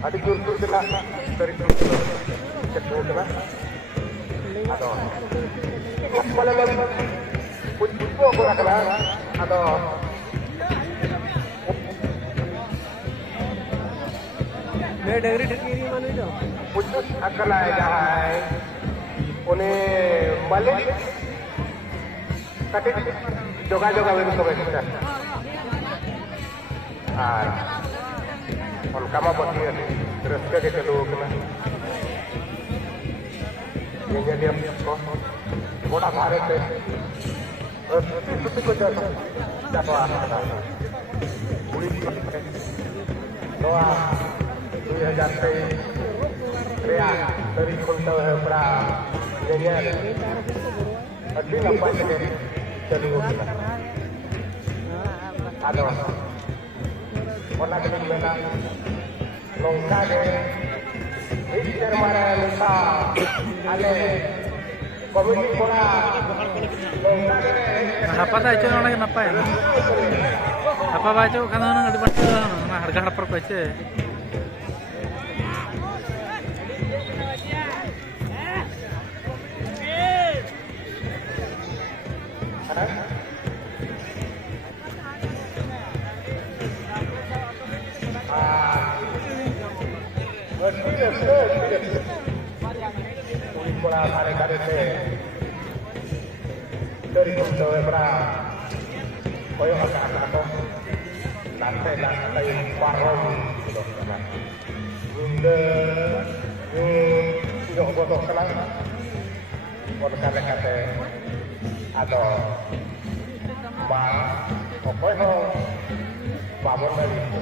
Ada jurus kena dari cekul kena. Aduh. Boleh lagi. Pupu aku nak kena. Aduh. मैं डगरी ढकेरी माने जो Pupu akala jahai. Une balik. Tapi joga-joga itu kau bisa. Kama bagi terus ke dulu kena. Yang jadi apa? Bola Bharat itu. Itu kerja siapa ada? Polis doa 2000 ria dari Kunta Hebra nyanyi. Tapi nampak jadi kena. Ada. Warna kuning merah. Longkar ini termara lusa ale komisi bola apa dah itu orang yang apa ya apa baca kan orang ada baca harga harga baca bola kare dari Kunta Hebra koyo agak lantai warung gitu kan. Bunda yo bodoh kelang. Bodoh kate atau ba pokoknya babon dari itu.